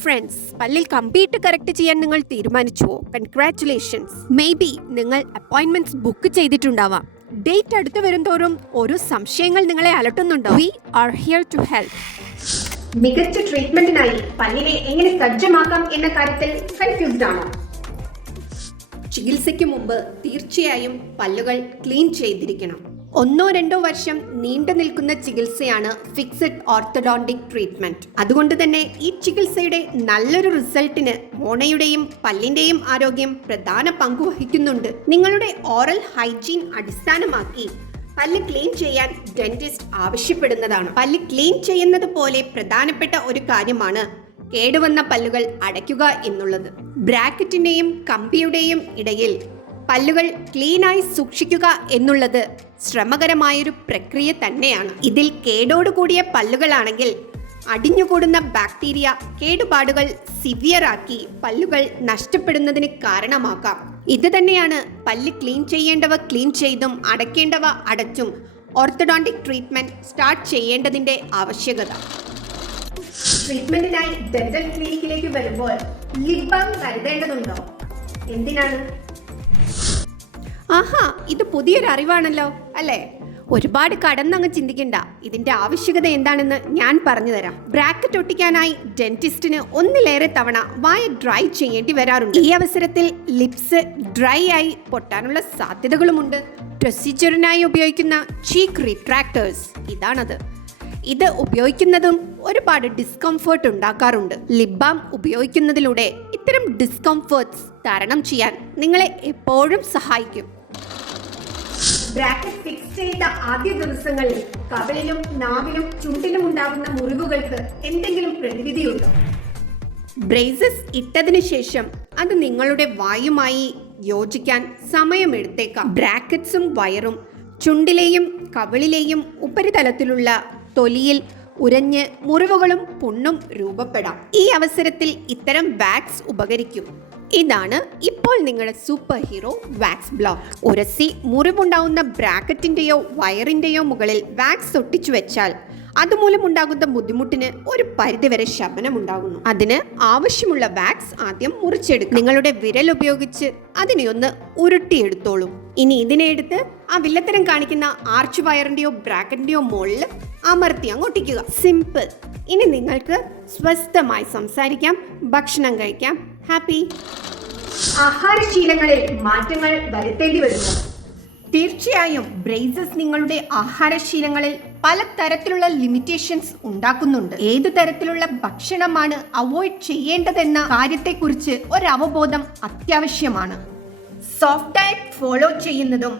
Friends, പല്ലിൽ കമ്പിയിട്ട് correct ചെയ്യാൻ നിങ്ങൾ തീരുമാനിച്ചുവോ? കൺഗ്രാറ്റുലേഷൻസ്. മേ ബി നിങ്ങൾ അപ്പോയിന്റ്മെന്റ്സ് ബുക്ക് ചെയ്തിട്ടുണ്ടാവാം. ഡേറ്റ് അടുത്ത് വരുംതോറും ഓരോ സംശയങ്ങൾ നിങ്ങളെ അലട്ടുന്നുണ്ടോ? We are here to help. മികച്ച ട്രീറ്റ്മെന്റിനായി പല്ലിനെ എങ്ങനെ സജ്ജമാക്കാം എന്ന കാര്യത്തിൽ കൺഫ്യൂസ്ഡ് ആണോ? ചികിത്സയ്ക്ക് മുമ്പ് തീർച്ചയായും പല്ലുകൾ ക്ലീൻ ചെയ്തിരിക്കണം. 1-2 വർഷം നീണ്ടു നിൽക്കുന്ന ചികിത്സയാണ് ഫിക്സഡ് ഓർത്തഡോണ്ടിക് ട്രീറ്റ്മെന്റ്. അതുകൊണ്ട് തന്നെ ഈ ചികിത്സയുടെ നല്ലൊരു റിസൾട്ടിന് മോണയുടെയും പല്ലിന്റെയും ആരോഗ്യം പ്രധാന പങ്ക് വഹിക്കുന്നുണ്ട്. നിങ്ങളുടെ ഓറൽ ഹൈജീൻ അടിസ്ഥാനമാക്കി പല്ല് ക്ലീൻ ചെയ്യാൻ ഡെന്റിസ്റ്റ് ആവശ്യപ്പെടുന്നതാണ്. പല്ല് ക്ലീൻ ചെയ്യുന്നത് പോലെ പ്രധാനപ്പെട്ട ഒരു കാര്യമാണ് കേടുവന്ന പല്ലുകൾ അടയ്ക്കുക എന്നുള്ളത്. ബ്രാക്കറ്റിന്റെയും കമ്പിയുടെയും ഇടയിൽ പല്ലുകൾ ക്ലീനായി സൂക്ഷിക്കുക എന്നുള്ളത് ശ്രമകരമായൊരു പ്രക്രിയ തന്നെയാണ്. ഇതിൽ കേടോടുകൂടിയ പല്ലുകളാണെങ്കിൽ അടിഞ്ഞുകൂടുന്ന ബാക്ടീരിയ കേടുപാടുകൾ സിവിയറാക്കി പല്ലുകൾ നഷ്ടപ്പെടുന്നതിന് കാരണമാക്കാം. ഇത് തന്നെയാണ് പല്ല് ക്ലീൻ ചെയ്യേണ്ടവ ക്ലീൻ ചെയ്തും അടയ്ക്കേണ്ടവ അടച്ചും ഓർത്തഡോണ്ടിക് ട്രീറ്റ്മെന്റ് സ്റ്റാർട്ട് ചെയ്യേണ്ടതിന്റെ ആവശ്യകത. ട്രീറ്റ്മെന്റിനായി ഡെന്റൽ ക്ലിനിക്കിലേക്ക് വരുമ്പോൾ ലിപ് ബാം കരുതേണ്ടതുണ്ടോ? എന്തിനാണ്? ആഹാ, ഇത് പുതിയൊരു അറിവാണല്ലോ അല്ലേ? ഒരുപാട് കടന്നങ്ങ് ചിന്തിക്കണ്ട. ഇതിന്റെ ആവശ്യകത എന്താണെന്ന് ഞാൻ പറഞ്ഞു തരാം. ബ്രാക്കറ്റ് ഒട്ടിക്കാനായി ഡെന്റിസ്റ്റിന് ഒന്നിലേറെ തവണ വായ ഡ്രൈ ചെയ്യേണ്ടി വരാറുണ്ട്. ഈ അവസരത്തിൽ ലിപ്സ് ഡ്രൈ ആയി പൊട്ടാനുള്ള സാധ്യതകളുമുണ്ട്. പ്രൊസീജിയറിനായി ഉപയോഗിക്കുന്ന ചീക്ക് റിട്രാക്ടേഴ്സ് ഇതാണത്. ഇത് ഉപയോഗിക്കുന്നതും ഒരുപാട് ഡിസ്കംഫേർട്ട് ഉണ്ടാക്കാറുണ്ട്. ലിപ് ബാം ഉപയോഗിക്കുന്നതിലൂടെ ഇത്തരം ഡിസ്കംഫേർട്ട്സ് തരണം ചെയ്യാൻ നിങ്ങളെ എപ്പോഴും സഹായിക്കും. ബ്രാക്കറ്റ് ഫിക്സ് ചെയ്ത ആദ്യ ദിവസങ്ങളിൽ കവിളിലും നാവിലും ചുണ്ടിലും ഉണ്ടാകുന്ന മുറിവുകൾക്ക് എന്തെങ്കിലും പ്രതിവിധിയുണ്ടോ? ബ്രേസസ് ഇട്ടതിനു ശേഷം അത് നിങ്ങളുടെ വായുമായി യോജിക്കാൻ സമയമെടുത്തേക്കാം. ബ്രാക്കറ്റ്സും വയറും ചുണ്ടിലെയും കവിളിലെയും ഉപരിതലത്തിലുള്ള തൊലിയിൽ ഉരഞ്ഞ് മുറിവുകളും പുണ്ണും രൂപപ്പെടാം. ഈ അവസരത്തിൽ ഇത്തരം വാക്സ് ഉപകരിക്കും. ഇതാണ് ഇപ്പോൾ നിങ്ങളുടെ സൂപ്പർ ഹീറോ വാക്സ് ബ്ലോക്ക്. ഉരസി മുറിവുണ്ടാവുന്ന ബ്രാക്കറ്റിന്റെയോ വയറിന്റെയോ മുകളിൽ വാക്സ് ഒട്ടിച്ചു വെച്ചാൽ അതുമൂലം ഉണ്ടാകുന്ന ബുദ്ധിമുട്ടിന് ഒരു പരിധിവരെ ശമനമുണ്ടാകുന്നു. അതിന് ആവശ്യമുള്ള വാക്സ് ആദ്യം മുറിച്ചെടുക്കും. നിങ്ങളുടെ വിരൽ ഉപയോഗിച്ച് അതിനെ ഒന്ന് ഉരുട്ടിയെടുത്തോളൂ. ഇനി ഇതിനെ എടുത്ത് ആ വില്ലത്തരം കാണിക്കുന്ന ആർച്ച് വയറിന്റെയോ ബ്രാക്കറ്റിന്റെയോ മുകളിൽ അമർത്തി അങ്ങോട്ടിക്കുക. സിമ്പിൾ. ഇനി നിങ്ങൾക്ക് സ്വസ്ഥമായി സംസാരിക്കാം, ഭക്ഷണം കഴിക്കാം. ഹാപ്പി. ആഹാരശീലങ്ങളിൽ മാറ്റങ്ങൾ വരുത്തേണ്ടി വരുന്നു. തീർച്ചയായും ബ്രേസസ് നിങ്ങളുടെ ആഹാരശീലങ്ങളിൽ പലതരത്തിലുള്ള ലിമിറ്റേഷൻസ് ഉണ്ടാക്കുന്നുണ്ട്. ഏതു തരത്തിലുള്ള ഭക്ഷണമാണ് അവോയ്ഡ് ചെയ്യേണ്ടതെന്ന കാര്യത്തെക്കുറിച്ച് ഒരവബോധം അത്യാവശ്യമാണ്. സോഫ്റ്റ് ഡയറ്റ് ഫോളോ ചെയ്യുന്നതും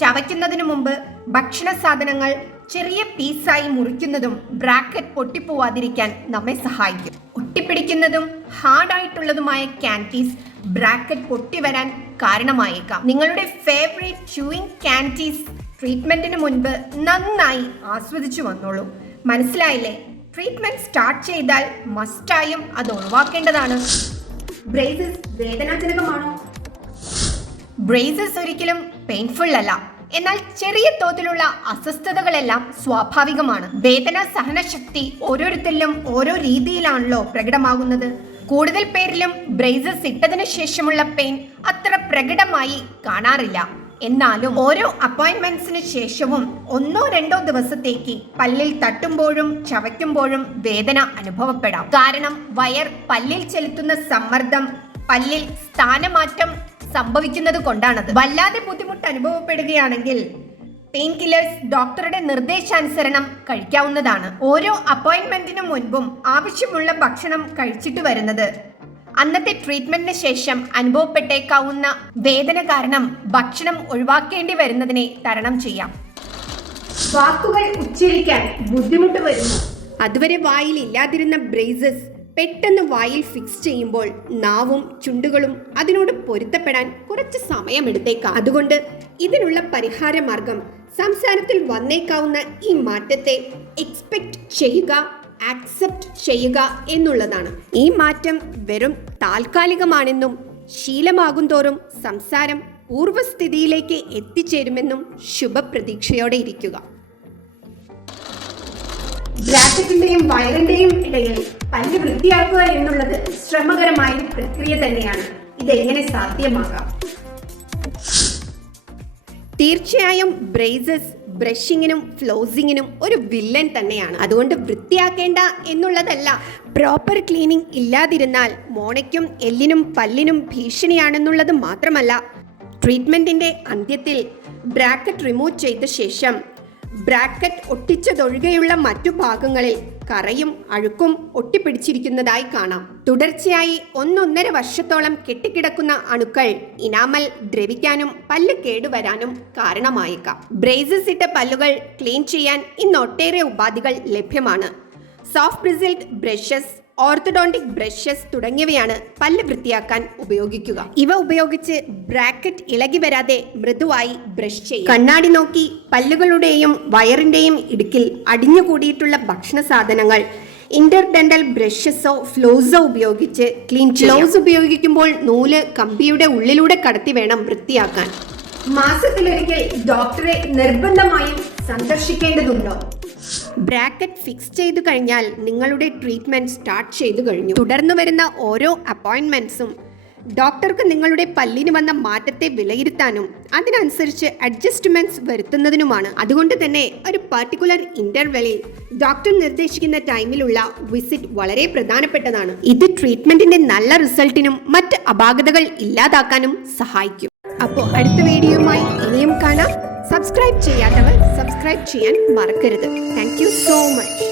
ചവയ്ക്കുന്നതിനു മുമ്പ് ഭക്ഷണ സാധനങ്ങൾ ചെറിയ പീസായി മുറിക്കുന്നതും ബ്രാക്കറ്റ് പൊട്ടിപ്പോവാതിരിക്കാൻ നമ്മെ സഹായിക്കും. ഒട്ടിപ്പിടിക്കുന്നതും ഹാർഡായിട്ടുള്ളതുമായ ക്യാൻഡീസ് ബ്രാക്കറ്റ് പൊട്ടിവരാൻ കാരണമായേക്കാം. നിങ്ങളുടെ ഫേവറേറ്റ് ച്യൂയിങ് ക്യാൻഡീസ് ട്രീറ്റ്മെന്റിന് മുൻപ് നന്നായി ആസ്വദിച്ചു വന്നോളൂ. മനസ്സിലായില്ലേ? ട്രീറ്റ്മെന്റ് സ്റ്റാർട്ട് ചെയ്താൽ മസ്റ്റായും അത് ഒഴിവാക്കേണ്ടതാണ്. ബ്രേസസ് വേദനാജനകമാണോ? ബ്രേസസ് ഒരിക്കലും പെയിൻഫുൾ അല്ല. എന്നാൽ ചെറിയ തോതിലുള്ള അസ്വസ്ഥതകളെല്ലാം സ്വാഭാവികമാണ്. വേദന സഹനശക്തി ഓരോരുത്തരിലും ഓരോ രീതിയിലാണല്ലോ പ്രകടമാകുന്നത്. കൂടുതൽ പേരിലും ബ്രേസസ് ഇട്ടതിനു ശേഷമുള്ള പെയിൻ അത്ര പ്രകടമായി കാണാറില്ല. എന്നാലും ഓരോ അപ്പോയിന്റ്മെന്റ്സിന് ശേഷവും 1-2 ദിവസത്തേക്ക് പല്ലിൽ തട്ടുമ്പോഴും ചവയ്ക്കുമ്പോഴും വേദന അനുഭവപ്പെടാം. കാരണം വയർ പല്ലിൽ ചെലുത്തുന്ന സമ്മർദ്ദം പല്ലിൽ സ്ഥാനമാറ്റം സംഭവിക്കുന്നത് കൊണ്ടാണത്. വല്ലാതെ ബുദ്ധിമുട്ട് അനുഭവപ്പെടുകയാണെങ്കിൽ പെയിൻ കില്ലേഴ്സ് ഡോക്ടറുടെ നിർദ്ദേശാനുസരണം കഴിക്കാവുന്നതാണ്. ഓരോ അപ്പോയിന്റ്മെന്റിനു മുൻപും ആവശ്യമുള്ള ഭക്ഷണം കഴിച്ചിട്ട് വരുന്നത് അന്നത്തെ ട്രീറ്റ്മെന്റിന് ശേഷം അനുഭവപ്പെട്ടേക്കാവുന്ന വേദന കാരണം ഭക്ഷണം ഒഴിവാക്കേണ്ടി വരുന്നതിനെ തരണം ചെയ്യാം. വാക്കുകൾ ഉച്ചരിക്കാൻ ബുദ്ധിമുട്ട് വരുന്നു. അതുവരെ വായിൽ ഇല്ലാതിരുന്ന ബ്രേസസ് പെട്ടെന്ന് വായിൽ ഫിക്സ് ചെയ്യുമ്പോൾ നാവും ചുണ്ടുകളും അതിനോട് പൊരുത്തപ്പെടാൻ കുറച്ച് സമയമെടുത്തേക്കാം. അതുകൊണ്ട് ഇതിനുള്ള പരിഹാര മാർഗം സംസാരത്തിൽ വന്നേക്കാവുന്ന ഈ മാറ്റത്തെ എക്സ്പെക്ട് ചെയ്യുക, ആക്സെപ്റ്റ് ചെയ്യുക എന്നുള്ളതാണ്. ഈ മാറ്റം വെറും താൽക്കാലികമാണെന്നും ശീലമാകും തോറും സംസാരം പൂർവ്വസ്ഥിതിയിലേക്ക് എത്തിച്ചേരുമെന്നും ശുഭപ്രതീക്ഷയോടെ ഇരിക്കുക. ബ്രാക്കറ്റിന്റെയും വയറിന്റെയും ഇടയിൽ പല്ല് വൃത്തിയാക്കുക എന്നുള്ളത് ശ്രമകരമായ ഒരു പ്രക്രിയ തന്നെയാണ്. ഇതെങ്ങനെ സാധ്യമാകാം? തീർച്ചയായും ബ്രേസസ് ബ്രഷിങ്ങിനും ഫ്ലോസിങ്ങിനും ഒരു വില്ലൻ തന്നെയാണ്. അതുകൊണ്ട് വൃത്തിയാക്കേണ്ട എന്നുള്ളതല്ല, പ്രോപ്പർ ക്ലീനിങ് ഇല്ലാതിരുന്നാൽ മോണയ്ക്കും എല്ലിനും പല്ലിനും ഭീഷണിയാണെന്നുള്ളത് മാത്രമല്ല, ട്രീറ്റ്മെന്റിന്റെ അന്ത്യത്തിൽ ബ്രാക്കറ്റ് റിമൂവ് ചെയ്ത ശേഷം ബ്രാക്കറ്റ് ഒട്ടിച്ചതൊഴികെയുള്ള മറ്റു ഭാഗങ്ങളിൽ കറയും അഴുക്കും ഒട്ടിപ്പിടിച്ചിരിക്കുന്നതായി കാണാം. തുടർച്ചയായി 1.5 വർഷത്തോളം കെട്ടിക്കിടക്കുന്ന അണുക്കൾ ഇനാമൽ ദ്രവിക്കാനും പല്ല് കേടുവരാനും കാരണമായേക്കാം. ബ്രേസസ് ഇട്ട പല്ലുകൾ ക്ലീൻ ചെയ്യാൻ ഇന്ന് ഒട്ടേറെ ഉപാധികൾ ലഭ്യമാണ്. Soft bristled brushes, orthodontic brushes തുടങ്ങിയവയാണ് പല്ല് വൃത്തിയാക്കാൻ ഉപയോഗിക്കുക. ഇവ ഉപയോഗിച്ച് ബ്രാക്കറ്റ് ഇളകി വരാതെ മൃദുവായി ബ്രഷ് ചെയ്യും. കണ്ണാടി നോക്കി പല്ലുകളുടെയും വയറിന്റെയും ഇടുക്കിൽ അടിഞ്ഞുകൂടിയിട്ടുള്ള ഭക്ഷണ സാധനങ്ങൾ ഇന്റർഡെന്റൽ ബ്രഷസോ ഫ്ലോസോ ഉപയോഗിച്ച് ക്ലീൻ ചെയ്യാം. ഫ്ലോസ് ഉപയോഗിക്കുമ്പോൾ നൂല് കമ്പിയുടെ ഉള്ളിലൂടെ കടത്തി വേണം വൃത്തിയാക്കാൻ. മാസത്തിലൊരിക്കൽ ഡോക്ടറെ നിർബന്ധമായും സന്ദർശിക്കേണ്ടതുണ്ടോ? ബ്രാക്കറ്റ് ഫിക്സ് ചെയ്തു കഴിഞ്ഞാൽ നിങ്ങളുടെ ട്രീറ്റ്മെന്റ് സ്റ്റാർട്ട് ചെയ്തു കഴിഞ്ഞു. തുടർന്ന് വരുന്ന ഓരോ അപ്പോയിന്റ്മെന്റ്സും ഡോക്ടർക്ക് നിങ്ങളുടെ പല്ലിന് വന്ന മാറ്റത്തെ വിലയിരുത്താനും അതിനനുസരിച്ച് അഡ്ജസ്റ്റ്മെന്റ്സ് വരുത്തുന്നതിനുമാണ്. അതുകൊണ്ട് തന്നെ ഒരു പർട്ടിക്കുലർ ഇന്റർവെല്ലിൽ ഡോക്ടർ നിർദ്ദേശിക്കുന്ന ടൈമിലുള്ള വിസിറ്റ് വളരെ പ്രധാനപ്പെട്ടതാണ്. ഇത് ട്രീറ്റ്മെന്റിന്റെ നല്ല റിസൾട്ടിനും മറ്റ് അപാകതകൾ ഇല്ലാതാക്കാനും സഹായിക്കും. അപ്പോൾ അടുത്ത വീഡിയോയുമായി ഇനിയും കാണാം. സബ്സ്ക്രൈബ് ചെയ്യാത്തവർ സബ്സ്ക്രൈബ് ചെയ്യാൻ മറക്കരുത്. Thank you so much.